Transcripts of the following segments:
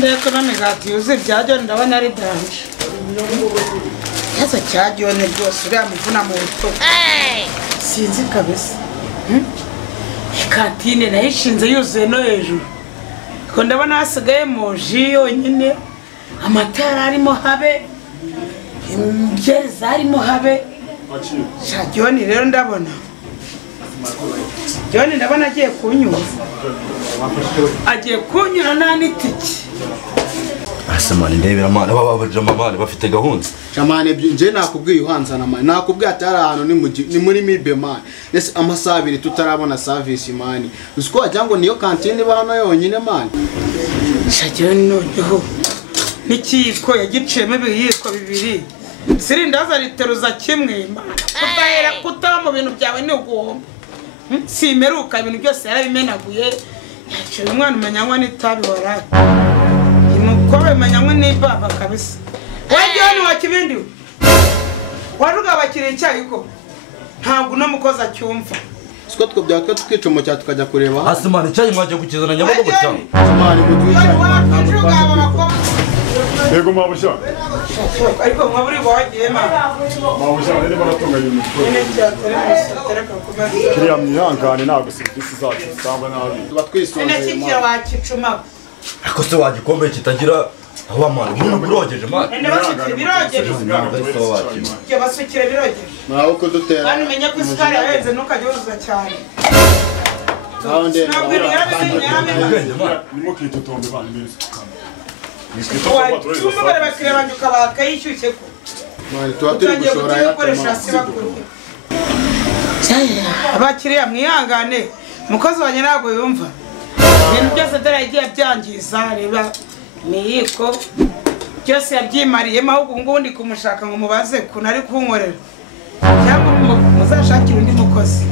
kandi ko n'imigati yuzuye bya John ndabona ari danje. Yasa cya John rwose uriya muvuna mu buto. Sinzi kabisa. Kantine nayishinze yuzuye no hejuru. Ko ndabona hasigaye moji yonyine. Amatara arimo habe. Imbyeri zarimo habe. Sha John rero ndabona. John ndabona agiye kunyura. Agiye kunyura nani tiki. Asamani ndebera mwana babajama mwana bafite gahunda. Jamane nje nakubwiye uhanzana mwana. Nakubwiye atari ahantu ni muri mibe mwana. Ese amasaha 2 tutarabona service mwana. Uziko ajyango niyo kantine bana yonyine mwana. Sha John noneho. Nikiko yagiciyemo ibiyiko bibiri. Sirindaza riteruza kimwe mwana. Kutahera kutaba mu bintu byawe ni ugomba. Simeruka ibintu byose yarabimenaguye. Yaciye umwana umanyanywa n'itabi waraye. Imukobe manyanywa n'ibaba kabisa. Waje hano wakibindi. Waruga bakire cyayiko. Ntabwo no mukoza cyumva. Siko two byaka tukicomo cya tukajya kureba. Asamani cyayi mwaje gukizana nyabago cyane. Asamani mutwica. Yego mabusha. Ariko mwaburi wagiye ma. Mabusha rero baratunganya imikoro. Kiriya mwihangane ntabwo serivisi zacu zitangwa nabi. Batwisonze. Nekikira wakicuma. Ariko se wagikombe kitagira aho mwana umuntu burogeje mwana. Ende basukire birogeje. Cyo basukire birogeje. Naho ko dutera. Kandi menye ko isukari yahenze ntukajyoza cyane. Ntabwo nimo kwitotombe bana neza. Cyuma bare bakire banduka bakayishyushye ko. Mwana tubaturi gushora yakoresha sibakuru. Abakiriya mwihangane mukozi wanye ntabwo yumva. Ibintu byose daragiye byangiza reba miyiko byose yabyimariyemo ahubwo ngundi kumushaka ngo mubaze kunari kunkorera. Cyangwa muzashakira undi mukozi.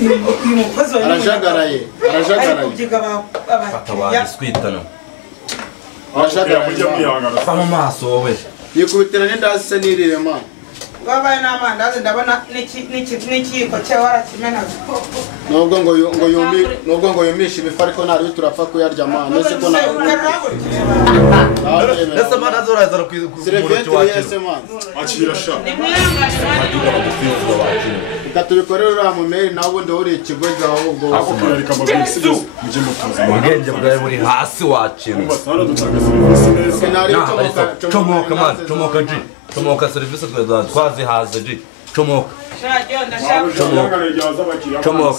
Uyu mukozi wanye arajagaraye. Batabaye switana. Arajagaraye. Fama maso wowe. Yikubitira n'indazi se nirire mwana. Babaye n'amandazi ndabona n'ikiyiko cyawe warakimenaga. Nubwo ngo yumisha ibifu ariko nari turapfa kuyarya mwana. Nese ko nawe. Ese mwana zorazara ku Serivete yese mwana. Akira sha. Ikatubikorera ura mu mail nawe ubundi uri ikigo ahubwo. Ako kurarika amabisi byose muje mutuza. ubwenge bwawe buri hasi wakintu. Basara dutanga serivisi neza. Comoka man, comoka ji. Comoka serivisi twazihaze ji. Comoka. Comoka.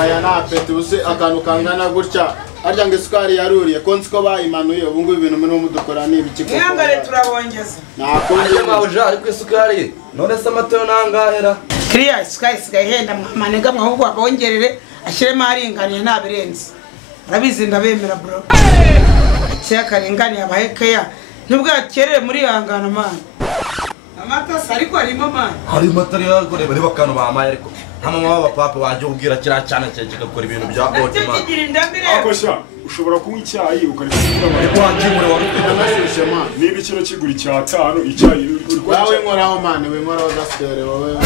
Aya na pete use akantu kangana gutya. Arya ngo isukari yaruriye konzi ko bayimanuye ubu ngubu ibintu muri mudukora ni ibiki koko. Mwangare turabongeza. Nakonje Mawuja ariko isukari. None se amato nangahera. Kriya isukari sigaye henda manega ahubwo abongerere ashyiremo aringaniye nabirenze. Urabizi ndabemera bro. Cyakaringaniye abahekeya. Nubwo yakerere muri hangana man. Amata ariko arimo man. Hari matari yakore bari bakano bamaye ariko mama waba papa waje ubwira kira cyane cyagakora ibintu bya otima. Ako sha ushobora kunywa icyayi ukarikura Ariko wajimure nashyushye man. niba ikiro kigura icyayi icyayi Wawe nkoraho man, we nkoraho gaskere wowe.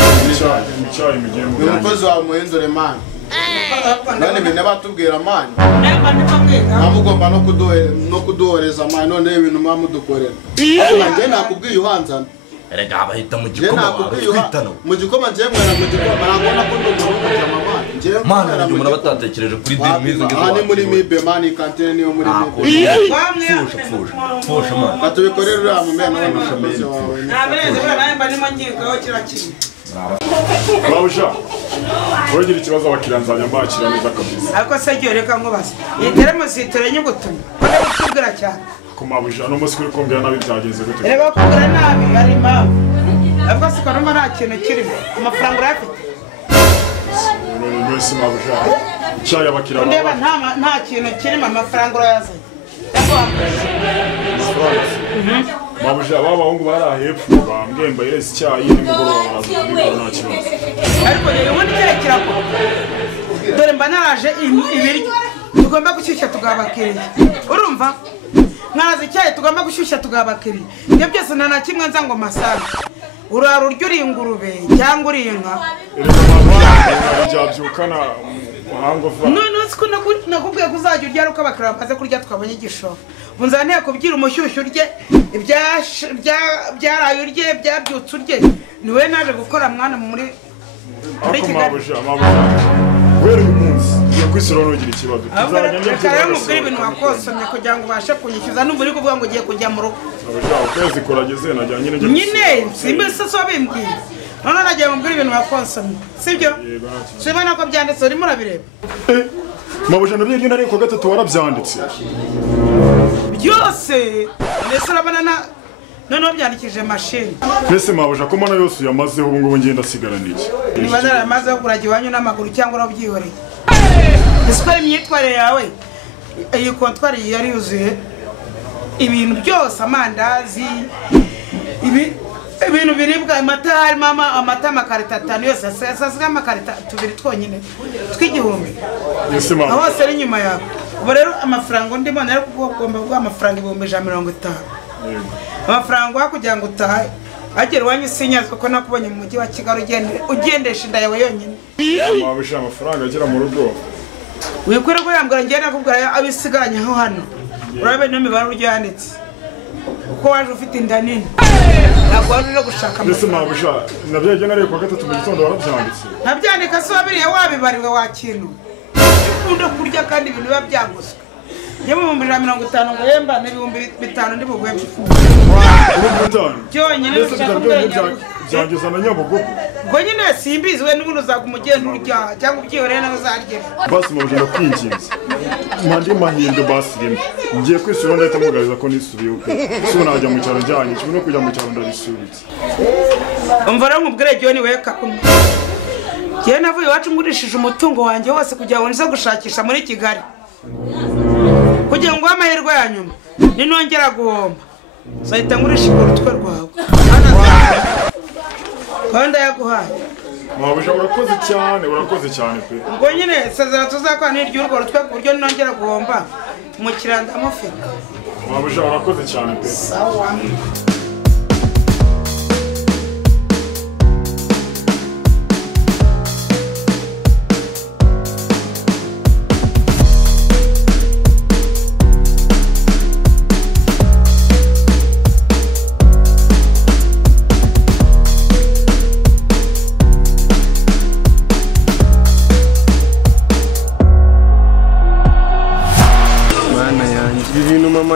icyayi mugiye mu Umukozi wa muhindure man. None bine batubwira man. Namugomba no kuduhoreza man none ibintu mamudukorera. Nje nakubwiye uhanzana. Erega abahita mu gikoma kwitano. Mu gikoma nje mwera mu gikoma nabona ko ndumva mama. Nje Mana nje umuntu batatekereje kuri diri mizo ngizo. Ani muri mibe man kantine niyo muri mibe. Fusha man. Batubikorera ura mu mena n'umukozi wawe. Nabereze bura naye mba nimo ngigaho kirakiri. Mawuja. Wogira ikibazo abakiranzanya mbakira neza kabisa. Ariko se giye reka nkubaza. Yitere musitire nyugutuma. Kone gutubwira cyane. Ko Mawuja no musi kuri kumbira nabi byagenze gute. Reba kubwira nabi ari impamvu. Ariko se kanuma nta kintu kirimo. Amafaranga urafite. Mwese Mawuja. Icyayi abakira Ndeba nta kintu kirimo amafaranga urayazanye. Mawuja babahungu barahepfu bambwemba yesi icyayi nimugoroba baraza kubikora nta kibazo. Ariko rero ubundi cyerekera ko dore mba naraje ibiryo tugomba gushyushya tugabakiriye. Urumva? Mwaraze icyayi tugomba gushyushya tugabakiriye. Ibyo byose nta kimwe nza ngo masana. Urarurya uri ingurube cyangwa uri inka. Erega Mawuja byabyukana none siko nakubwiye kuzajya urya uko abakiriya bamaze kurya twabonye igishoro unzaniye kubyira umushyushyu urye byaraye urye byabyutse urye niwe naje gukora mwana muri Kigali wera uyu munsi ugiye kwisura nugira ikibazo reka mubwire ibintu wakosomye kugira ngo ubashe kunyishyuza numva uri kuvuga ngo ugiye kujya mu rugo ukwezi kurageze najyanye nyine simba se so bimbwiye none nagiye mubwire ibintu wakosomye sibyo sibona ko byanditse urimo urabireba mabuja nabyo ibyo nari ku gatatu warabyanditse byose mbese urabona noneho byandikije mashini mbese mabuja ko mbona yose uyamazeho ubu ngubu ngenda asigaraniye niba naramazeho kurajya iwanyu n'amaguru cyangwa urabyihoreye ese ko ari imyitwarire yawe iyi kontwari yari yuzuye ibintu byose amandazi ibintu biribwa amata harimo amata amakarita 5 yose asasiga amakarita 2 twonyine tw'igihumbi hose ari nyuma yawe ubu rero amafaranga ndimo nari kugomba guha amafaranga 150 amafaranga kugira ngo utahe agera wanyu sinyazwe ko nakubonye mu mujyi wa Kigali ugendesha inda yawe yonyine mabusha amafaranga agera mu rugo wikwira ko yambwira ngiye nakubwira abisigaranye aho hano urabe n'imibare uryo yanditse uko waje ufite inda nini ntabwo wari uri gushaka mbese mabusha nabyo agena ari ku gatatu mu gitondo warabyanditse ntabyandika se wabiriye wabibariwe wakintu ukunda kurya kandi ibintu biba byaguzwe yewe 150 ngo yemba n'ibihumbi 5 ndi bugwe byonyine byangeza na Nyabugogo ngo nyine simbizwe n'ubundi uzagumugenda urya cyangwa ubyihoreye nawe uzarye basi muje no kwinginze mandi mahindo basi rimwe ngiye kwisura ndahita mugariza ko nisubiye uko so najya mu cyaro njyanye kimwe no kujya mu cyaro ndabisubitse umva rero nkubwire John weka Giye navuye iwacu ngurishije umutungo wanjye wose kugira ngo nze gushakisha muri Kigali kugira ngo amahirwe ya nyuma ninongera guhomba zahita ngurisha urutwe rwawe kandi yaguhaye mabusha urakoze cyane pe ubwo nyine sezera tuzakora n'iryo urwo rutwe ku buryo ninongera guhomba mu kiranda amufika mabusha urakoze cyane pe sawa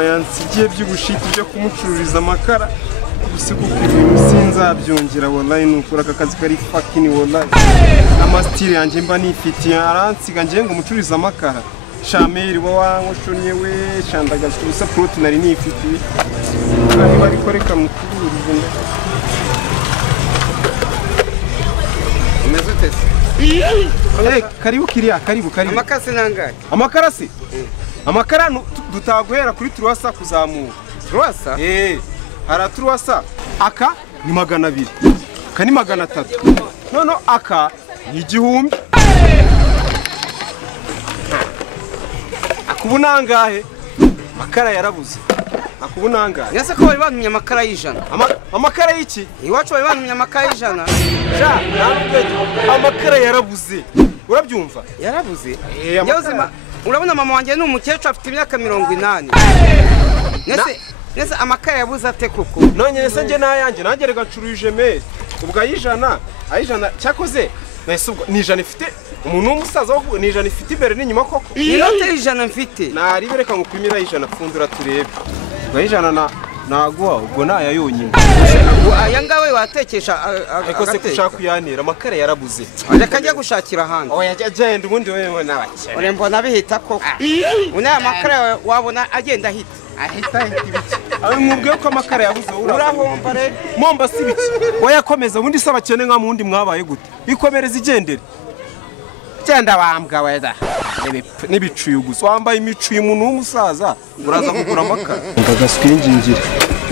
yansigiye by'ubushiti byo kumucururiza amakara gusa kuko ibintu sinzabyongera wallahi nukura aka kazi kari fucking wallahi amastire yanjye mba nifitiye aransiga ngiye ngo mucururiza amakara Shameri wangushonye we shandagaza gusa protein nari nifitiye kandi babikoreka mucururize karibu kiriya karibu amakasi nangaye amakarasi amakara dutaguhera kuri turuwasa kuzamura turuwasa hara turuwasa aka ni 200 aka ni 300 none aka ni 1000 akubunangahe makara yarabuze akubunangahe yase ko bari bantumye amakara y'ijana amakara y'iki iwacu bari bantumye amakara y'ijana ja amakara yarabuze urabyumva yarabuze yawuzima urabona mama wanjye ni umukecuru afite imyaka 80 nese amakara yabuze ate koko none nese nge nayanjye nanjye regacuruje meri ubwo ayijana cyakoze nese ubwo ni ijana ifite umuntu w'umusaza wo ni ijana ifite imbere n'inyuma koko inote ijana mfite nari bereka ngupimira ijana fundura turebe ubwo ayijana naguha ubwo naya yonyine aya ngawe watekesha ariko se kushaka kuyanira amakara yarabuze reka njya gushakira hanze oya agenda ubundi wewe n'abakene ore mbona bihita koko una amakara wabona agenda ahita ibiki aho mwubwiye ko amakara yabuze urahomba rero momba sibiki wayakomeza ubundi se abakene nka mundi mwabaye gute ikomereza igendere cyanda bambwa weda nibicuye gusa wambaye imicuye umuntu w'umusaza uraza kugura amakara ndagaswingingire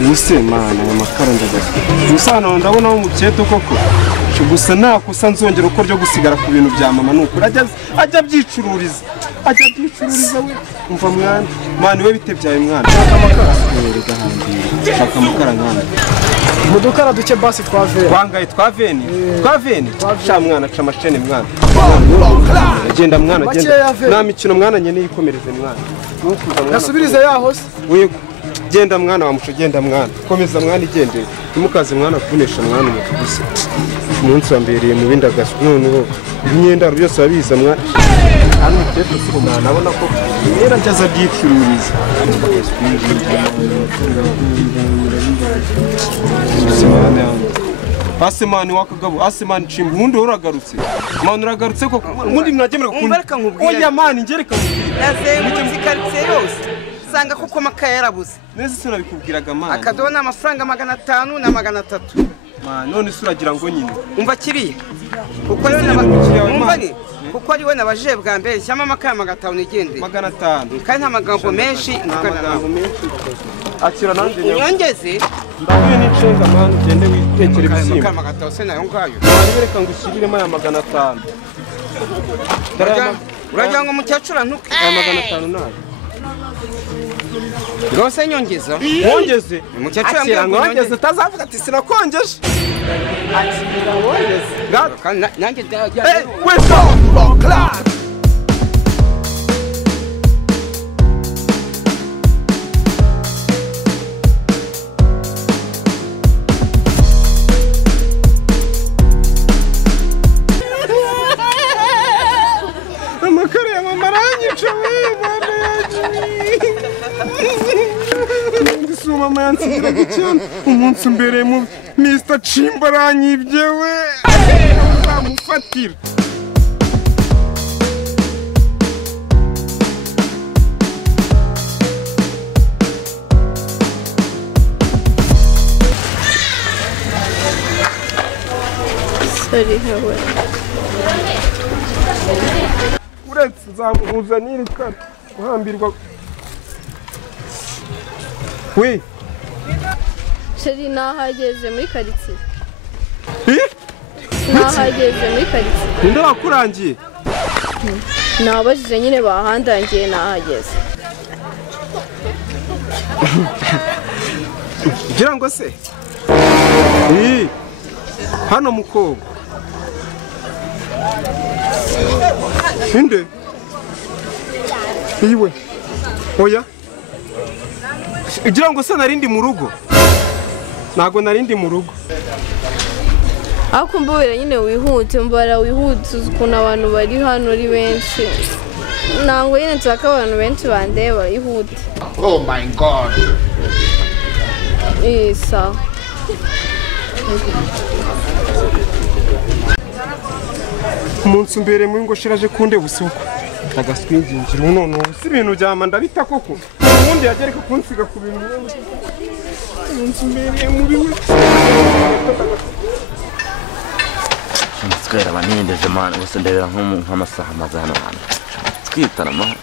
ubuse mana amakara ndagaswe usana ndabona wo muketo koko gusa nakusa nzongera uko ryo gusigara ku bintu bya mama nuko ajya byicururiza we umva mwana we bite byaye mwana shaka amakara rega handi shaka amakara nkana Mudukara duke basi twaveni. Wangaye twaveni. Twaveni. Sha mwana ca mashene mwana. Genda mwana genda. Na mikino mwana nyene yikomereze mwana. Nasubirize yaho se. Wego. Genda mwana wa muco genda mwana. Komeza mwana igendere. Imukaze mwana kunesha mwana umutuguse. Umunsi wambereye mu bindagasu noneho imyenda byose abiza mwana. Hano cyese sibona nabona ko yera cyaza byikiruriza. Asemani wakagabo asemani chimbu mundi uragarutse manu uragarutse ko mundi mwagemera umbareka nkubwira oya mani ngereka yaze muzikaritse yose sanga kuko makaya yarabuze neza sura bikubwiraga mani akadona amafaranga 500 na 300 mani none suragira ngo nyine umva kiriya kuko rero nabakiriya umva ni kuko ari we nabaje bwa mbere cyama makaya 500 igende 500 kandi nta magambo menshi magambo menshi akira nanje nyongeze ndabuye n'icenga mani gende witekere ibisimba makaya 500 se nayo ngayo reka ngushyiremo aya 500 uragira ngo mukecura ntuke aya 500 nayo rose nyongeza wongeze mukecura akira ngongeze tazavuga ati sinakongeje akira wongeze nanjye wesa class mama yansigira cyane umunsi mbere mu Mr Chimbaranyibye we uzamufatira sorry hawe uretse zamuzanira ikara uhambirwa we Sheri nahageze muri karitsiye. Nahageze muri karitsiye. Ninde wakurangiye? Nabajije nyine bahandangiye nahageze. Gira ngo se. Hano mukobwa. Ninde? Iwe. Oya. Ugira ngo se narindi mu rugo ntago narindi mu rugo ako mbobera nyine wihute mbara wihute ukuntu abantu bari hano ari benshi ntango nyine nshaka abantu benshi bandeba ihute oh my god sawa umunsi mbere mu ngo shiraje kunde busuko agaswingingira none usi ibintu byama ndabita koko ubundi yagereka kunsiga ku bintu umunsi mbere muri we twera abanindeje man bose ndebera nk'amasaha mazana man twitana man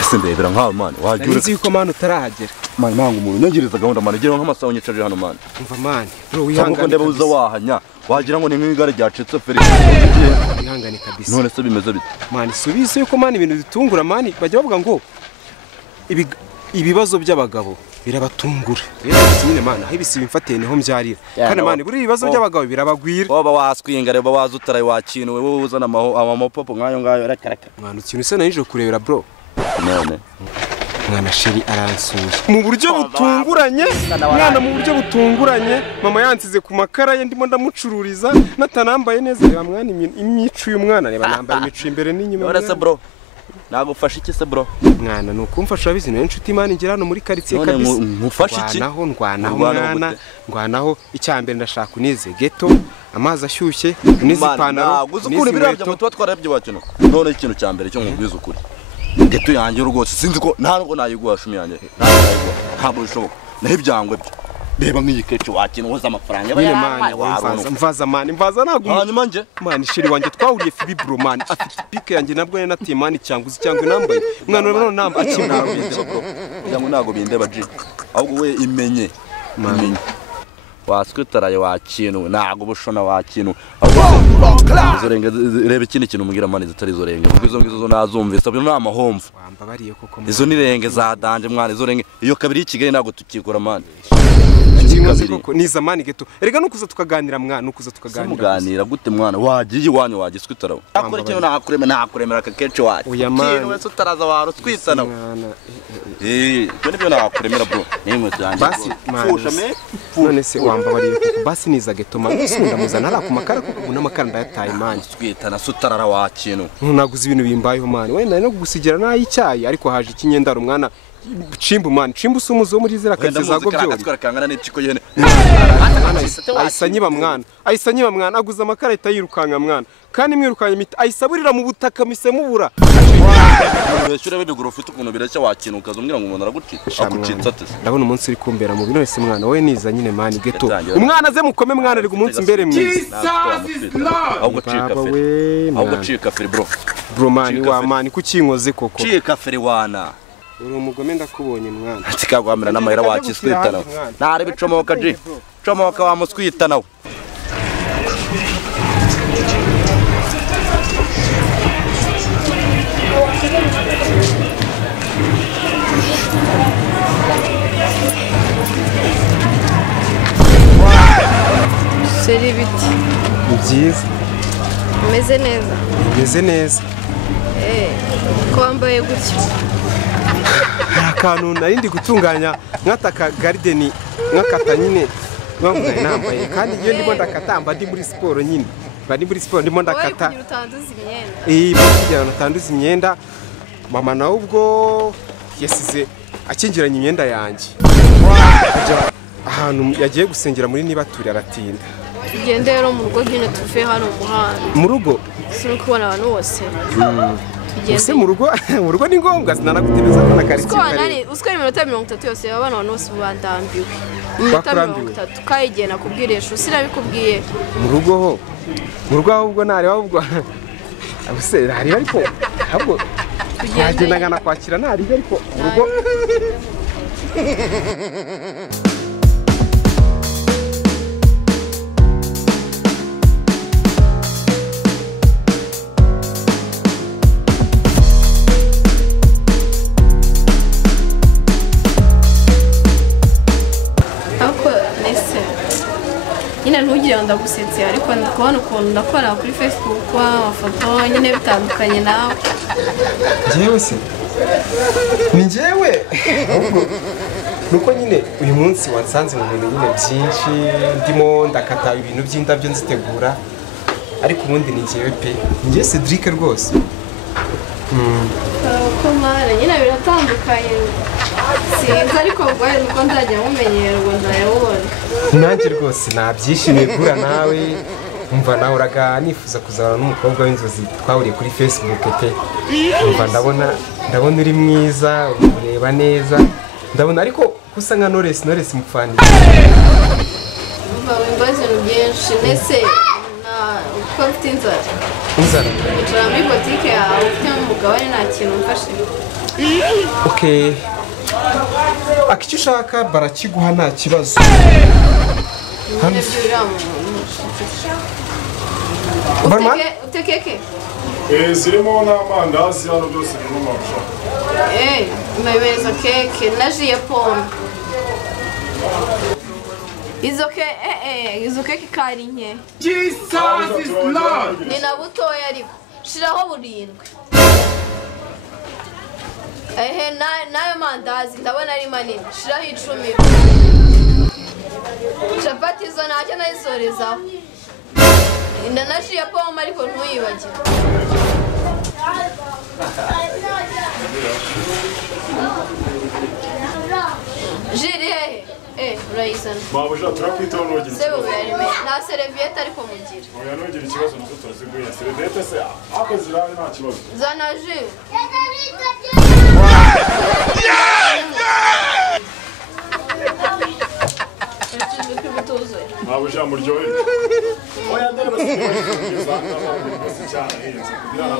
ese ndebera nk'aho man wagira nzi ko man utarahagera man mangu umuntu nagiriza gahunda man agera nk'amasaha unyicaje hano man umva man bro wihangane ndeba uza wahanya wagira ngo ni nk'igare ryacitse feri wihangane kabisa none se bimeze bite man subise yuko man ibintu bitungura man bajya bavuga ngo ibibazo by'abagabo birabatungura rero nyine man aho ibisi bimfatiye niho mbyarira kandi man buri ibibazo by'abagabo birabagwira baba waswinga reba wazutara wakinwe wowe uzana amapopo nkayo ngayo rakaraka mwana ikintu se nanije kurebera bro none mwana sheri aransuye mu buryo butunguranye mwana mu buryo butunguranye mama yansize ku makara ye ndimo ndamucururiza natanambaye neza reba mwana imicu y'umwana reba nambaye imicu imbere n'inyuma none se bro nagufasha iki se bro mwana nukumfasha bizi no inshuti imana ngira hano muri quartier kabisa nkufasha iki ndwanaho mwana ndwanaho icyambere ndashaka unize ghetto amazi ashyushye unize ipantaro guzukura birabye mutuba twarabye bakino none ikintu cyambere cyo nkubwiza ukuri ghetto yanjye rwose sinzi ko nta ngo nayiguha shumi yanjye ntabwo bishoboka naho ibyangwe byo reba nk'igikeco wakino woza amafaranga mvaza naguma hanyuma nje mani shiri wanjye twahuriye fibi bro man afite pike yanjye nabwo yari natiye mani cyangwa nambaye mwana none namba akimara ngo nago bindeba ji ahubwo we imenye waswitaraye wakinwe nago bushona wakinwe zorenge reba ikindi kintu mugira mani zitari zorenge kuko izo ngizo nazumvise byo na mahomvu wambabariye koko izo ni renge za danje mwana izo renge iyo kabiri y'Ikigali nago tukikora mani kabiri koko niza mani geto erega nukuza tukaganira mwana nukuza tukaganira muganira gute mwana wagiye iwanyu wagiswitaraho akora ikintu nakuremera akakeche wacu kintu wese utaraza waruswitanaho cyo nibyo nakuremera bro nimwe cyane basi fusha me none se wambabariye koko basi niza geto mani sunda muzana ara kumakara kuko n'amakara ndayataye mani switana sutarara wa kintu naguze ibintu bimbayeho mani wenda no gusigira n'ayicyayi ariko haje ikinyendaro mwana Chimbu man, chimbu sumuzo muri zira kaziza go byo. Kangana n'iciko yene. Ayisanyiba mwana, aguza amakara itayirukanga mwana. Kandi mwirukanye imita ayisaburira mu butaka mise mubura. Beshure bibigura ufite ukuntu biracya wakintu ukazumbwira ngo umuntu aragucitsa akucitsa ate. Ndabona umunsi uri kumbera mu bintu se mwana, we niza nyine mani geto. Umwana ze mukome mwana ari umunsi imbere mwiza. Ahubwo cika feri. Ahubwo cika feri bro. Bro mani wa mani kukinkoze koko. Cika feri wana. Uri umugome ndakubonye mwana. Tikagwamira n'amahera wakiswitana. Nare bicomoka ji. Comoka wa muswitana. Seri biti. Byiza. Meze neza. Meze neza. Ko wambaye gutyo. Akantu narindi gutunganya nkataka garden nkakata nyine ngambaye nambaye kandi iyo ndimo ndakatamba ndi muri sport nyine bari muri sport ndimo ndakata batanduza imyenda mama nawe ubwo yasize akingiranye imyenda yanjye ahantu yagiye gusengera muri nibature aratinda tugende rero mu rugo nyine tuve hano umuhanda mu rugo sino kubona abantu bose use mu rugo ni ngombwa sinanagutebeza ko nakaritsiye kare usko iminota 30 yose abana bose bandambiwe iminota 30 kayigiye nakubwiresha usirabikubwiye mu rugo ahubwo nari ahubwo abuse hari ariko ahubwo tugenda ngana kwakira nari ariko mu rugo ntugira ndagusetse ariko ndakubona ukuntu ndakora kuri Facebook amafoto nyine bitandukanye nawe njyewe se ni njyewe nuko nyine uyu munsi wansanze mu bintu nyine byinshi ndimo ndakata ibintu by'indabyo nzitegura ariko ubundi ni njyewe pe njye Cedric rwose ko mara nyine biratandukanye sinzi ariko ubwayo nuko nzajya mumenyera ngo nzayabona nanjye rwose nabyishimiye guhura nawe umva nawe uraga nifuza kuzabana n'umukobwa w'inzozi twahuriye kuri Facebook pe umva ndabona uri mwiza ureba neza ndabona ariko kusa nka Knowless mupfani umva wimbaze byinshi nese uko mfite inzara ucara muri botike yawe ufite umugabane nta kintu mfashe okay akicyo ushaka barakiguha nta kibazo hano utekeke zirimo n'amandazi hano byose birimo amarusha mebeza keke na ji ya pome izo keke kari nke Jesus is Lord ni na butoya ariko shiraho burindwi nayo mandazi ndabona ari manini shiraho 10 chapati zo ntacyo nayisorezaho ndanashiye poma ariko ntuyibagire jiri hehe urayizana mabuja turakwitaho nogire sebo yarime na serviette ariko mugira oya nogire ikibazo nazo turaziguye serviette se akozirawe nta kibazo zana jiri mabuja muryohe oya ndare basigaye cyane henze kugira ngo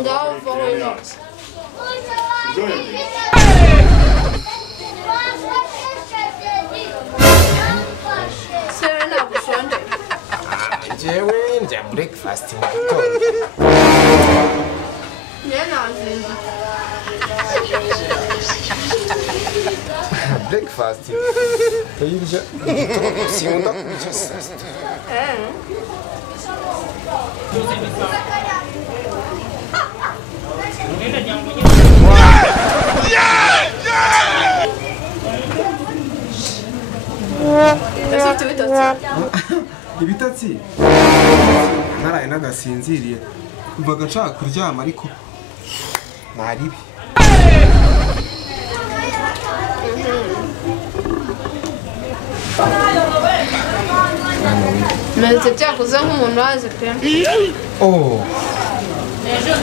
jewe njya breakfast mu gitondo breakfast uyirya sinkunda kurya saa sita ibitotsi naraye nagasinziriye mvaga nshaka kuryama ariko naribi Meze cyakuze nk'umuntu waje pe.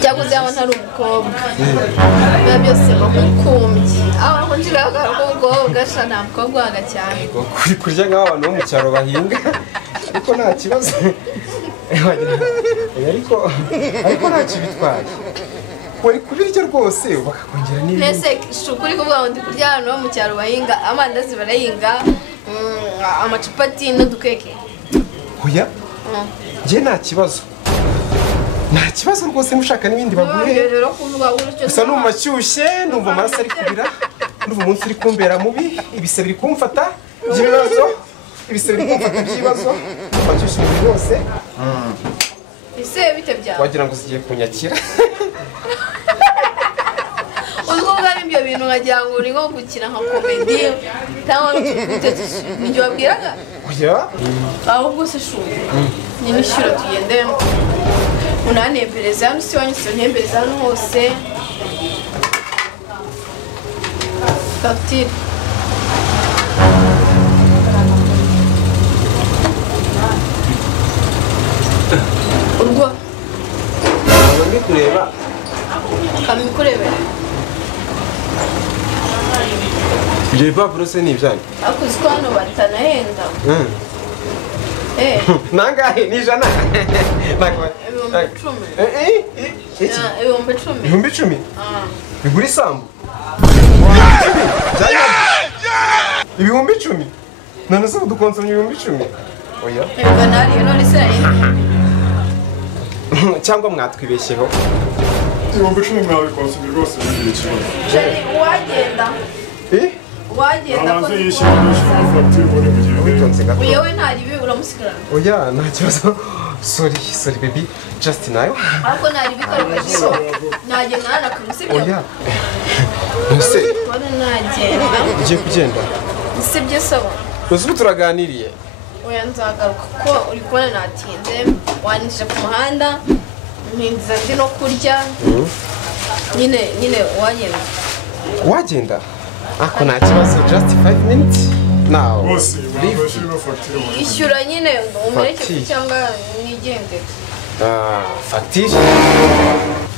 Cyakuze aho ntari umukobwa. Biba byose bakukumbye. Aho njiraga ko gasha nta mukobwa waga cyane. Kuri kurya nk'abantu bo mu cyaro bahinga ariko nta kibazo. Ariko nta kibitwaye. Wari kubirya rwose bakakongera n'ibindi. Nese shukuri kuvuga ngo ndi kurya ahantu bo mu cyaro bahinga amandazi barahinga amacupati n'udukeke. Oya njye nta kibazo rwose mushaka n'ibindi baguhe gusa numva ashyushye numva amaraso ari kubira numva umunsi uri kumbera mubi ibise biri kumfata by'ibibazo numva ashyushye umubiri wose ese bite byawe wagira ngo zigiye kunyakira ubwo bwari ibyo bintu nkagira ngo uri nko gukina nka komedi cyangwa nijye wabwiraga oya ahubwo se shuri nyine ishyura tugende unanembereza hano si wanyuze untembereza hano hose fagitire urwo ntabwo ndi kureba kamikurebera ibyo bipapuro se ni ibyanyu ariko uzi ko hano batanahenda nangahe ni ijana ibihumbi icumi bigura isambu ibihumbi icumi none se dukonsomye ibihumbi icumi oya cyangwa mwatwibeshyeho ibihumbi icumi mwabikonsomye rwose bigira ikibazo wagenda abanza yishyura n'ishyura fagitire ubone kugenda yewe ntaribi uramusigarana oya nta kibazo sorry baby just nayo ariko ntaribi karukagiro nagenda nanakumusibyo oya ese wana nagenda ugiye kugenda usibye saba ubu turaganiriye oya nzagaruka kuko uri kubona natinze wanjije ku muhanda mpindiza ndi no kurya nyine wagenda ako nta kibazo just 5 minutes now bose barabashira no fagitire ishyura nyine umurekere cyangwa nigendere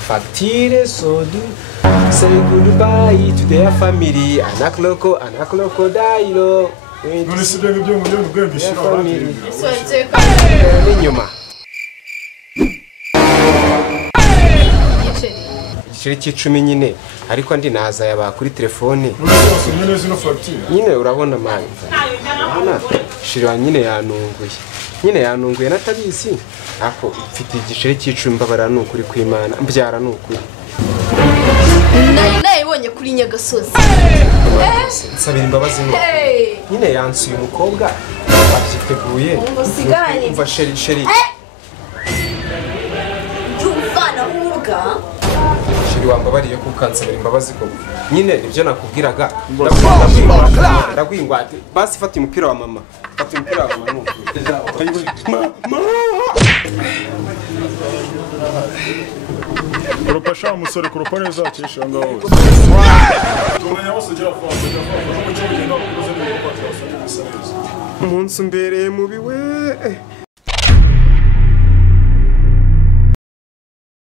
facture so do say goodbye to their family anakloko dairo none si ibyo mu bwenge ishyira abandi n'inyuma igiceri cy'icumi nyine ariko andi naza yaba kuri telefone nyine urabona mani shira nyine yanunguye natabizi ako mfite igiceri cy'icumi mbabara n'ukuri kw'Imana mbyara n'ukuri nayibonye kuri Nyagasozi nsabira imbabazi nyine yansuye umukobwa abyiteguye umva sheri sheri wambabariye kukansabira imbabazi koko nyine ibyo nakubwiraga ndagwingwate basi fata umupira wa mama kuropa sha musore kuropa neza akisha ngaho tumenya bose gira fanta no mu cyumba ngenda kuruze n'uko twasabye umunsi umbereye mubi we